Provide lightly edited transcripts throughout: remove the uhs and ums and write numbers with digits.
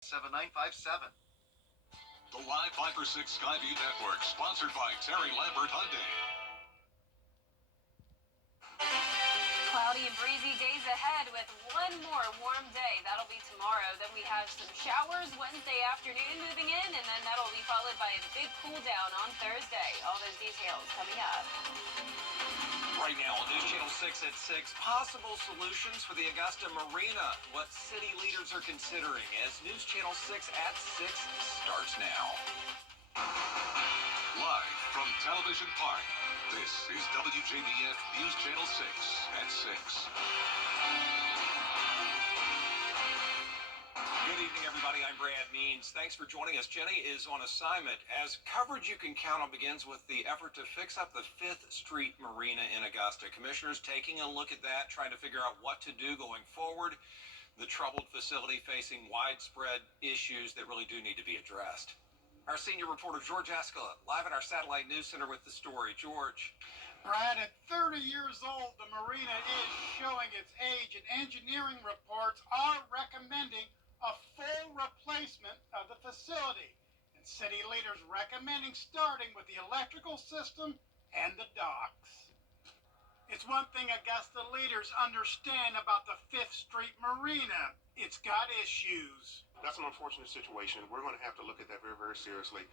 7957. The Live 5 for 6 Skyview Network, sponsored by Terry Lambert Hyundai. Cloudy and breezy days ahead with one more warm day. That'll be tomorrow. Then we have some showers Wednesday afternoon moving in, and then that'll be followed by a big cool down on Thursday. All those details coming up. Right now on News Channel 6 at 6, possible solutions for the Augusta Marina. What city leaders are considering as News Channel 6 at 6 starts now. Live from Television Park, this is WJBF News Channel 6 at 6. Good evening, everybody. I'm Brad Means. Thanks for joining us. Jenny is on assignment as coverage you can count on begins with the effort to fix up the 5th Street Marina in Augusta. Commissioners taking a look at that, trying to figure out what to do going forward. The troubled facility facing widespread issues that really do need to be addressed. Our senior reporter, George Escala, live at our Satellite News Center with the story. George. Brad, at 30 years old, the marina is showing its age, and engineering reports are recommending a full replacement of the facility. And city leaders recommending starting with the electrical system and the docks. It's one thing Augusta leaders understand about the 5th Street Marina. It's got issues. That's an unfortunate situation. We're going to have to look at that very, very seriously.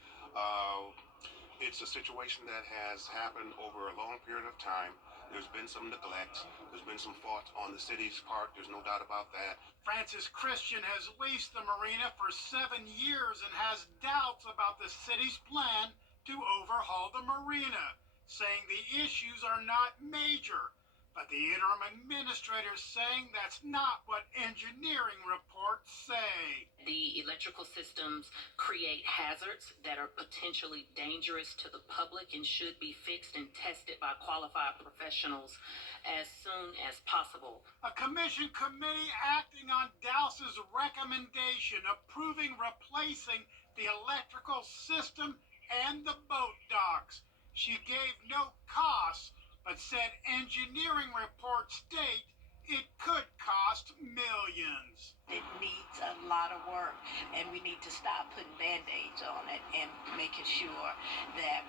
It's a situation that has happened over a long period of time. There's been some neglect. There's been some fault on the city's part. There's no doubt about that. Francis Christian has leased the marina for 7 years and has doubts about the city's plan to overhaul the marina, saying the issues are not major. But the interim administrator is saying that's not what engineering reports say. The electrical systems create hazards that are potentially dangerous to the public and should be fixed and tested by qualified professionals as soon as possible. A commission committee acting on Dowse's recommendation approving replacing the electrical system and the boat docks. She gave no costs, but said engineering reports state it could cost millions. It needs a lot of work, and we need to stop putting Band-Aids on it and making sure that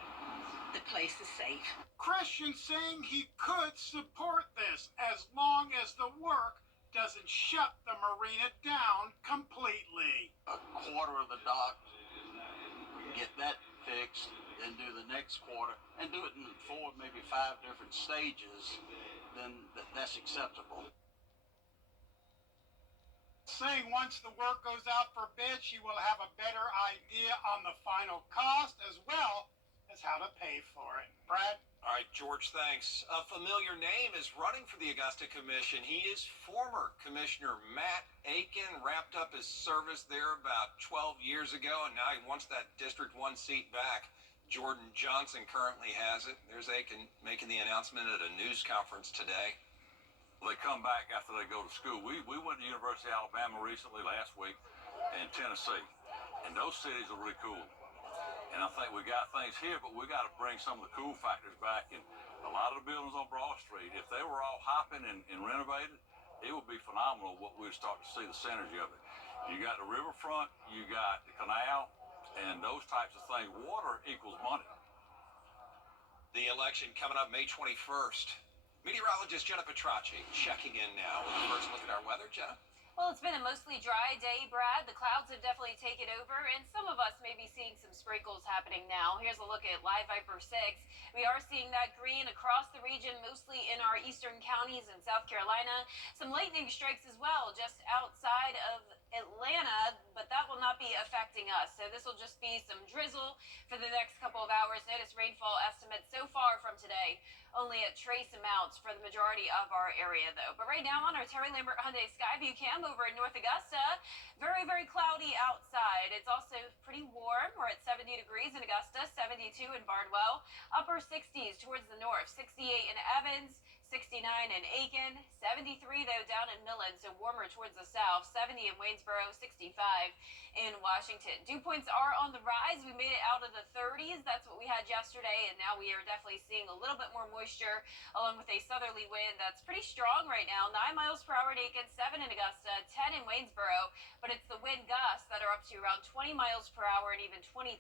the place is safe. Christian saying he could support this as long as the work doesn't shut the marina down completely. A quarter of the dock, get that fixed, then do the next quarter, and do it in 4, maybe 5 different stages, then that's acceptable. Saying once the work goes out for bid, she will have a better idea on the final cost as well as how to pay for it. Brad? All right, George, thanks. A familiar name is running for the Augusta Commission. He is former Commissioner Matt Aiken, wrapped up his service there about 12 years ago, and now he wants that District 1 seat back. Jordan Johnson currently has it. There's Aiken making the announcement at a news conference today. They come back after they go to school. We went to University of Alabama recently last week and Tennessee, and those cities are really cool. And I think we got things here, but we got to bring some of the cool factors back. And a lot of the buildings on Broad Street, if they were all hopping and renovated, it would be phenomenal what we'd start to see the synergy of it. You got the riverfront, you got the canal, and those types of things. Water equals money. The election coming up May 21st. Meteorologist Jenna Petracci checking in now with a first look at our weather. Jenna? Well, it's been a mostly dry day, Brad. The clouds have definitely taken over, and some of us may be seeing some sprinkles happening now. Here's a look at Live Viper 6. We are seeing that green across the region, mostly in our eastern counties in South Carolina. Some lightning strikes as well just outside of Atlanta, but that will not be affecting us. So this will just be some drizzle for the next couple of hours. Notice rainfall estimates so far from today, only at trace amounts for the majority of our area, though. But right now on our Terry Lambert Hyundai Skyview cam over in North Augusta, very, very cloudy outside. It's also pretty warm. We're at 70 degrees in Augusta, 72 in Bardwell, upper 60s towards the north, 68 in Evans, 69 in Aiken, 73 though down in Millen, so warmer towards the south, 70 in Waynesboro, 65 in Washington. Dew points are on the rise. We made it out of the 30s. That's what we had yesterday, and now we are definitely seeing a little bit more moisture along with a southerly wind that's pretty strong right now. 9 miles per hour in Aiken, 7 in Augusta, 10 in Waynesboro, but it's the wind gusts that are up to around 20 miles per hour and even 22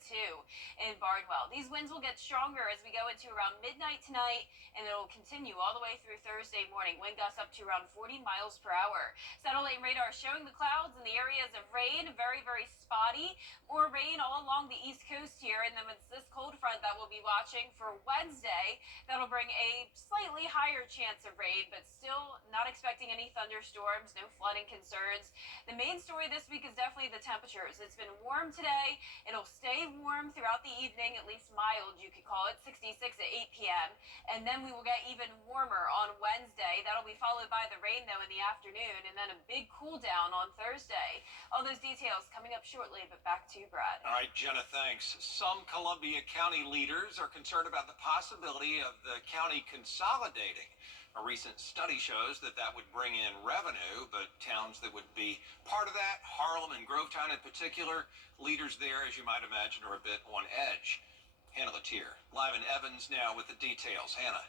in Bardwell. These winds will get stronger as we go into around midnight tonight, and it'll continue all the way through Thursday morning. Wind gusts up to around 40 miles per hour. Satellite radar showing the clouds in the areas of rain, very, very spotty. More rain all along the East Coast here, and then it's this cold front that we'll be watching for Wednesday. That'll bring a slightly higher chance of rain, but still not expecting any thunderstorms, no flooding concerns. The main story this week is definitely the temperatures. It's been warm today. It'll stay warm throughout the evening, at least mild, you could call it, 66 at 8 p.m. And then we will get even warmer on Wednesday. That'll be followed by the rain, though, in the afternoon, and then a big cool down on Thursday. All those details coming up shortly, but back to you, Brad. All right, Jenna, thanks. Some Columbia County leaders are concerned about the possibility of the county consolidating. A recent study shows that that would bring in revenue, but towns that would be part of that, Harlem and Grovetown in particular, leaders there, as you might imagine, are a bit on edge. Hannah Latier, live in Evans now with the details. Hannah.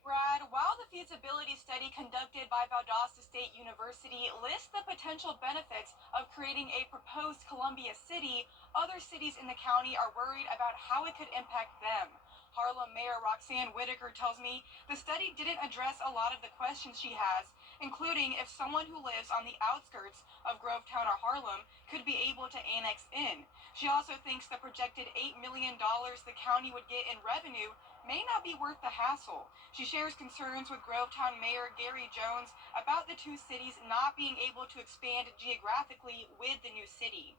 Brad, while the feasibility study conducted by Valdosta State University lists the potential benefits of creating a proposed Columbia City, other cities in the county are worried about how it could impact them. Harlem Mayor Roxanne Whitaker tells me the study didn't address a lot of the questions she has, including if someone who lives on the outskirts of Grovetown or Harlem could be able to annex in. She also thinks the projected $8 million the county would get in revenue may not be worth the hassle. She shares concerns with Grovetown Mayor Gary Jones about the two cities not being able to expand geographically with the new city.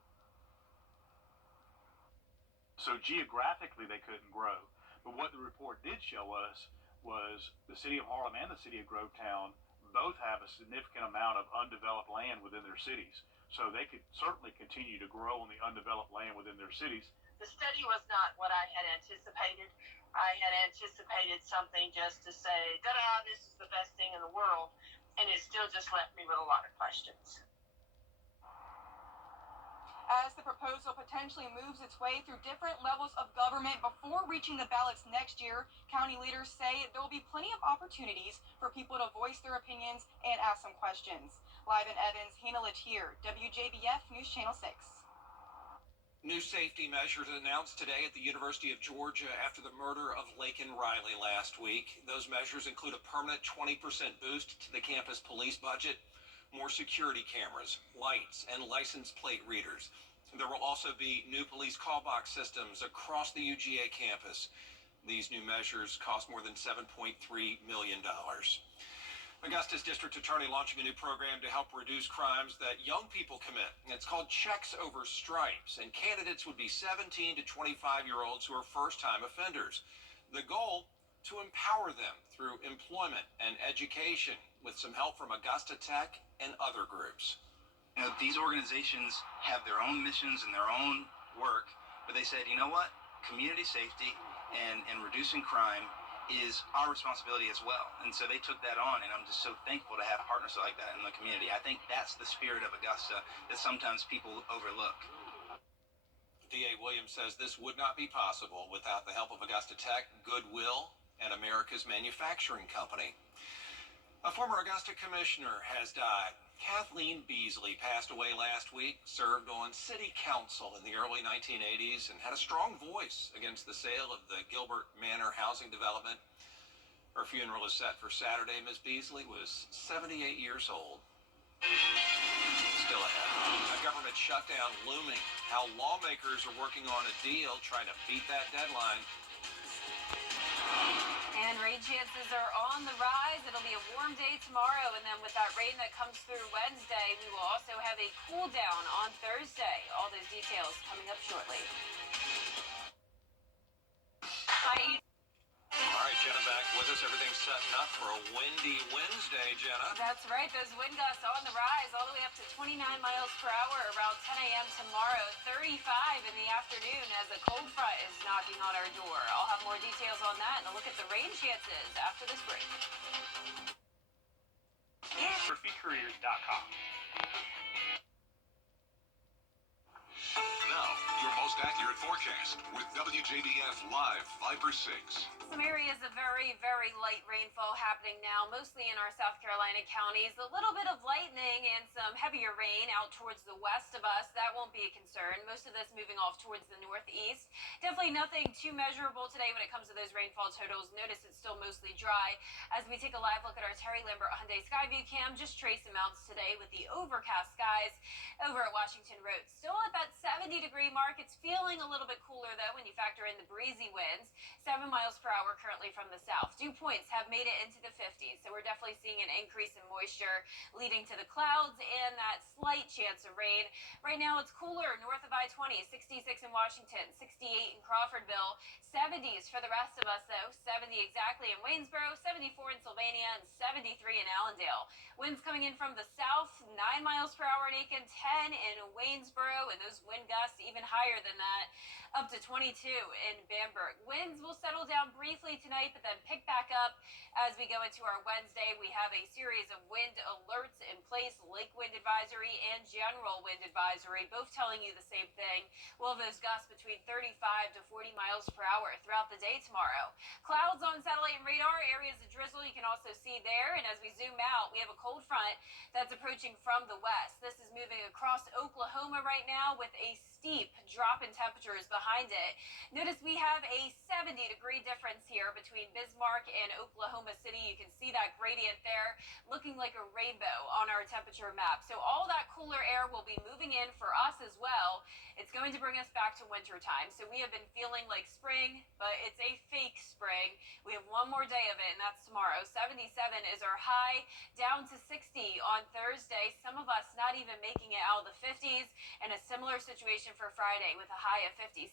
So geographically they couldn't grow. But what the report did show us was the city of Harlem and the city of Grovetown both have a significant amount of undeveloped land within their cities. So they could certainly continue to grow on the undeveloped land within their cities. The study was not what I had anticipated. I had anticipated something just to say, ta-da, this is the best thing in the world. And it still just left me with a lot of questions. As the proposal potentially moves its way through different levels of government before reaching the ballots next year, county leaders say there will be plenty of opportunities for people to voice their opinions and ask some questions. Live in Evans, Hannah Latier, WJBF News Channel 6. New safety measures announced today at the University of Georgia after the murder of Laken Riley last week. Those measures include a permanent 20% boost to the campus police budget, more security cameras, lights, and license plate readers. There will also be new police call box systems across the UGA campus. These new measures cost more than $7.3 million. Augusta's district attorney launching a new program to help reduce crimes that young people commit. It's called Checks Over Stripes, and candidates would be 17 to 25-year-olds who are first-time offenders. The goal, to empower them through employment and education with some help from Augusta Tech and other groups. You know, these organizations have their own missions and their own work, but they said, you know what? Community safety and reducing crime is our responsibility as well. And so they took that on, and I'm just so thankful to have partners like that in the community. I think that's the spirit of Augusta that sometimes people overlook. D.A. Williams says this would not be possible without the help of Augusta Tech, Goodwill, and America's Manufacturing Company. A former Augusta commissioner has died. Kathleen Beasley passed away last week, served on city council in the early 1980s, and had a strong voice against the sale of the Gilbert Manor housing development. Her funeral is set for Saturday. Ms. Beasley was 78 years old. Still ahead, a government shutdown looming. How lawmakers are working on a deal trying to beat that deadline. And rain chances are on the rise. It'll be a warm day tomorrow, and then with that rain that comes through Wednesday, we will also have a cool down on Thursday. All those details coming up shortly. Hi. All right, Jenna back with us. Everything's setting up for a windy Wednesday, Jenna. That's right. Those wind gusts on the rise all the way up to 29 miles per hour around 10 a.m. tomorrow, 35 in the afternoon as a cold front is knocking on our door. I'll have more details on that and a look at the rain chances after this break. ReefyCareers.com. forecast with WJBF Live Viper 6. Some areas of very, very light rainfall happening now, mostly in our South Carolina counties. A little bit of lightning and some heavier rain out towards the west of us. That won't be a concern. Most of this moving off towards the northeast. Definitely nothing too measurable today when it comes to those rainfall totals. Notice it's still mostly dry. As we take a live look at our Terry Lambert Hyundai Skyview cam, just trace amounts today with the overcast skies over at Washington Road. Still at that 70-degree mark. It's feeling a little bit cooler, though, when you factor in the breezy winds. 7 miles per hour currently from the south. Dew points have made it into the 50s, so we're definitely seeing an increase in moisture leading to the clouds and that slight chance of rain. Right now it's cooler north of I-20, 66 in Washington, 68 in Crawfordville, 70s for the rest of us though, 70 exactly in Waynesboro, 74 in Sylvania, and 73 in Allendale. Winds coming in from the south, 9 miles per hour in Aiken, 10 in Waynesboro, and those wind gusts even higher than that, up to 22 in Bamberg. Winds will settle down briefly tonight, but then pick back up as we go into our Wednesday. We have a series of wind alerts in place, lake wind advisory and general wind advisory, both telling you the same thing. We'll have those gusts between 35 to 40 miles per hour throughout the day tomorrow. Clouds on satellite and radar, areas of drizzle you can also see there. And as we zoom out, we have a cold front that's approaching from the west. This is moving across Oklahoma right now with a steep drop in temperatures behind it. Notice we have a 70-degree difference here between Bismarck and Oklahoma City. You can see that gradient there looking like a rainbow on our temperature map. So all that cooler air will be moving in for us as well. It's going to bring us back to winter time. So we have been feeling like spring, but it's a fake spring. We have one more day of it, and that's tomorrow. 77 is our high, down to 60 on Thursday. Some of us not even making it out of the 50s, and a similar situation for Friday with a high of 56.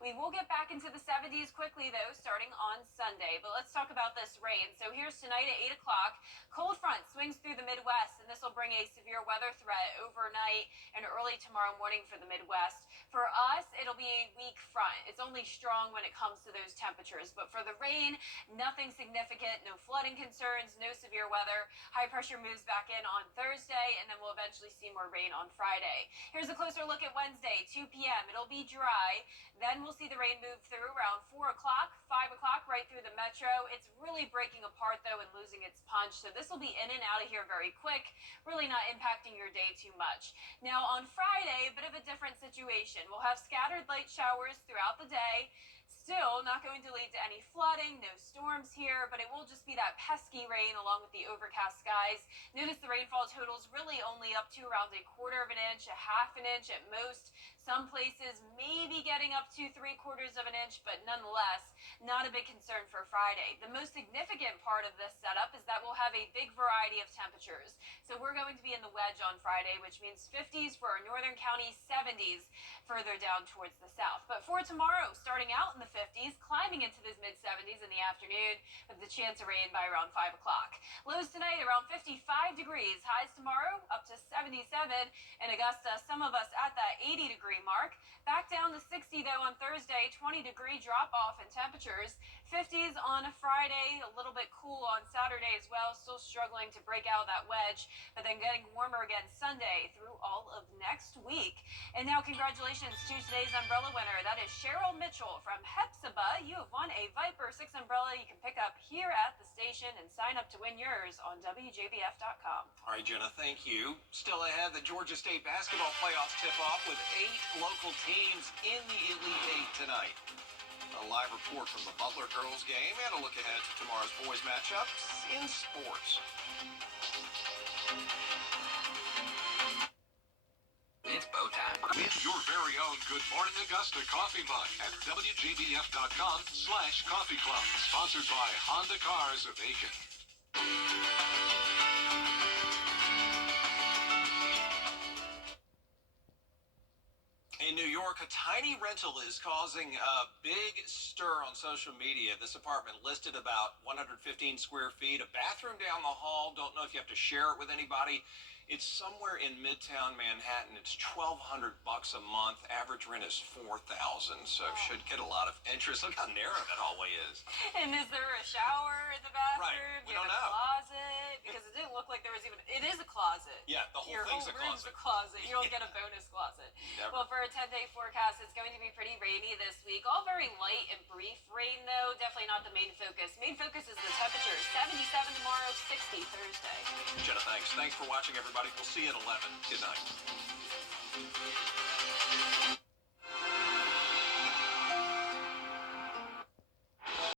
We will get back into the 70s quickly, though, starting on Sunday. But let's talk about this rain. So here's tonight at 8 o'clock. Cold front swings through the Midwest, and this will bring a severe weather threat overnight and early tomorrow morning for the Midwest. For us, it'll be a weak front. It's only strong when it comes to those temperatures. But for the rain, nothing significant, no flooding concerns, no severe weather. High pressure moves back in on Thursday, and then we'll eventually see more rain on Friday. Here's a closer look at Wednesday, 2 p.m. It'll be dry. Then we'll see the rain move through around 4 o'clock, 5 o'clock, right through the metro. It's really breaking apart, though, and losing its punch. So this will be in and out of here very quick, really not impacting your day too much. Now, on Friday, a bit of a different situation. We'll have scattered light showers throughout the day. Still not going to lead to any flooding, no storms here, but it will just be that pesky rain along with the overcast skies. Notice the rainfall totals really only up to around 1/4 of an inch, 1/2 inch at most. Some places maybe getting up to 3/4 of an inch, but nonetheless, not a big concern for Friday. The most significant part of this setup is that we'll have a big variety of temperatures. So we're going to be in the wedge on Friday, which means 50s for our northern counties, 70s further down towards the south. But for tomorrow, starting out in the 50s, climbing into those mid-70s in the afternoon with the chance of rain by around 5 o'clock. Lows tonight around 55 degrees. Highs tomorrow up to 77 in Augusta. Some of us at that 80-degree mark. Back down to 60 though on Thursday. 20-degree drop off in temperatures. 50s on a Friday. A little bit cool on Saturday as well. Still struggling to break out that wedge, but then getting warmer again Sunday through all of next week. And now congratulations to today's umbrella winner. That is Cheryl Mitchell from Hepzibah. You have won a Viper 6 umbrella you can pick up here at the station and sign up to win yours on WJBF.com. All right, Jenna, thank you. Still ahead, the Georgia State basketball playoffs tip off with 8 local teams in the Elite Eight tonight. A live report from the Butler girls game and a look ahead to tomorrow's boys matchups in sports. It's bow time. Get your very own Good Morning Augusta coffee mug at WJBF.com/coffee club. Sponsored by Honda Cars of Aiken. In New York, a tiny rental is causing a big stir on social media. This apartment listed about 115 square feet, a bathroom down the hall. Don't know if you have to share it with anybody. It's somewhere in Midtown Manhattan. It's $1,200 a month. Average rent is $4,000, so should get a lot of interest. Look how narrow that hallway is. And is there a shower in the bathroom? Right. We Do you don't have a know. closet? Because it didn't look like there was even. It is a closet. Yeah, the whole Your thing's whole a room's closet. a closet. You don't get a bonus closet. Never. Well, for a 10-day forecast, it's going to be pretty rainy this week. All very light and brief rain, though. Definitely not the main focus. Main focus is the temperature. 77 tomorrow, 60 Thursday. Jenna, thanks. Thanks for watching, everybody. We'll see you at 11. Good night.